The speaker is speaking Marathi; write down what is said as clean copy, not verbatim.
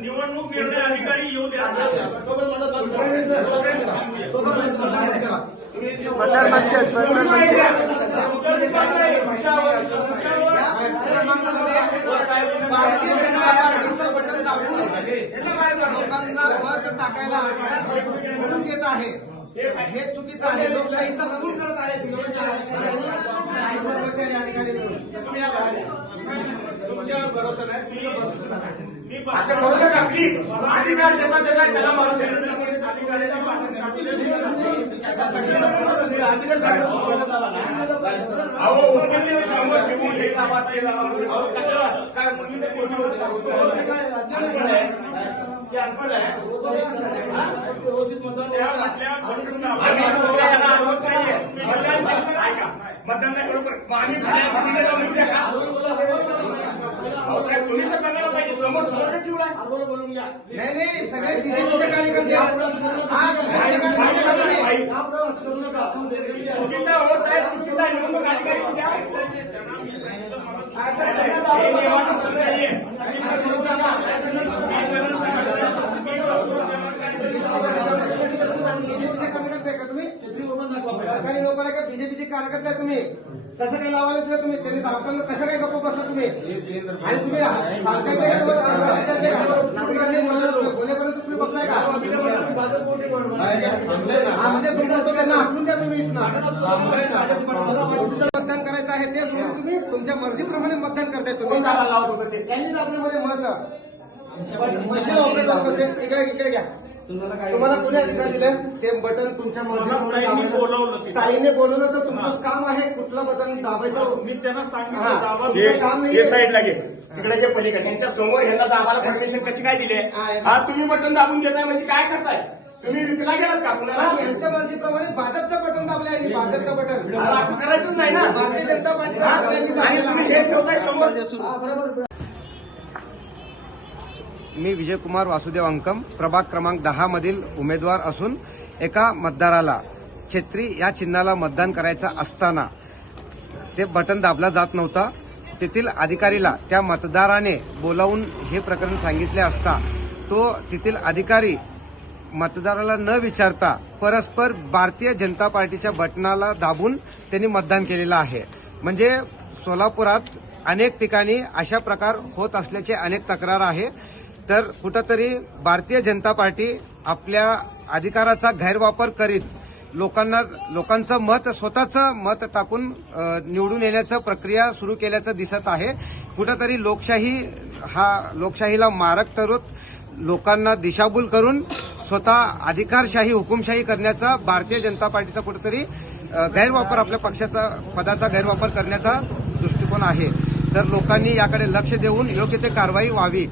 निवडणूक निर्णय अधिकारी येऊ द्या. मतदार परिषद भारतीय जनता पार्टीचं बटन दाबून लोकांना मत टाकायला म्हणून घेत आहे. हे चुकीचं आहे. लोकशाहीचा खून करत आहे कर्मचारी अधिकारी मिळून. तुमच्या भरोसा नाही, तुम्ही भरोसा नका. असं करू नका प्लीज. अधिकार ज्याचा त्याचा त्याला मारून द्या. अहो उपकरणे समोर ठेवून हे लावा ते लावा. अहो कशाला काय म्हणून ते अनपढ आहे. मतदान नाही बरोबर. साहेब तुम्ही तर बघायला पाहिजे. समोर ठेवला बोलून घ्या. नाही सगळे बीजेपीचे कार्यकर्ते चुकीचा हो साहेब, चुकीचा निवडणूक अधिकारी सरकारी लोकांना का बीजेपीचे कार्यकर्ते आहे तुम्ही? कसं काही लावायला तुला तुम्ही? त्यांनी दाखवलं कसं काय गप्प बसला तुम्ही? आणि तुम्ही सांगताय बोलेपर्यंत तुम्ही बघताय का? म्हणजे तुमचं त्यांना हाकलून द्या तुम्ही. मतदान करायचं आहे ते सोडून तुम्ही तुमच्या मर्जीप्रमाणे मतदान करताय तुम्ही. त्यांनीच आपल्यामध्ये मत मशीन ऑपरेट होत असेल. इकडे घ्या. तुम्हाला कोणी अधिकार दिले? ते बटन तुमच्या मर्जीप्रमाणे ताईने बोलवलं तर तुमचं काम आहे कुठलं बटन दाबायचं. मी त्यांना सांगितलं काम नाही. साईडला घे, तिकडे घे पलीकडे. त्यांच्या समोर ह्यांना दाबाला परमिशन कशी काय दिली? हा तुम्ही बटन दाबून घेताय म्हणजे काय करताय? तुम्ही विकला गेलात का कुणाला? यांच्या मर्जीप्रमाणे भाजपचं बटन दाबलं आहे. भाजपचं बटन असं करायचंच नाही ना. भारतीय जनता पार्टी आणि तुम्ही हे ठेवताय समोर. बरोबर. मी विजयकुमार वासुदेव अंकम, प्रभाग क्रमांक 10 मधील उमेदवार असून एका मतदाराला छत्री या चिन्हाला मतदान करायचं असताना ते बटन दाबला जात नव्हतं. तेथील अधिकारीला त्या मतदाराने बोलावून हे प्रकरण सांगितले असता तो तेथील अधिकारी मतदाराला न विचारता परस्पर भारतीय जनता पार्टीच्या बटनाला दाबून त्यांनी मतदान केलेलं आहे. म्हणजे सोलापुरात अनेक ठिकाणी अशा प्रकार होत असल्याचे अनेक तक्रार आहे. तर कुठंतरी भारतीय जनता पार्टी आपल्या अधिकाराचा गैरवापर करीत लोकांचं मत स्वतःचं मत टाकून निवडून येण्याचं प्रक्रिया सुरू केल्याचं दिसत आहे. कुठंतरी लोकशाहीला मारक ठरवत लोकांना दिशाभूल करून स्वतः अधिकारशाही हुकुमशाही करण्याचा भारतीय जनता पार्टीचा कुठेतरी गैरवापर, आपल्या पक्षाचा पदाचा गैरवापर करण्याचा दृष्टिकोन आहे. तर लोकांनी याकडे लक्ष देऊन योग्य ते कारवाई व्हावी.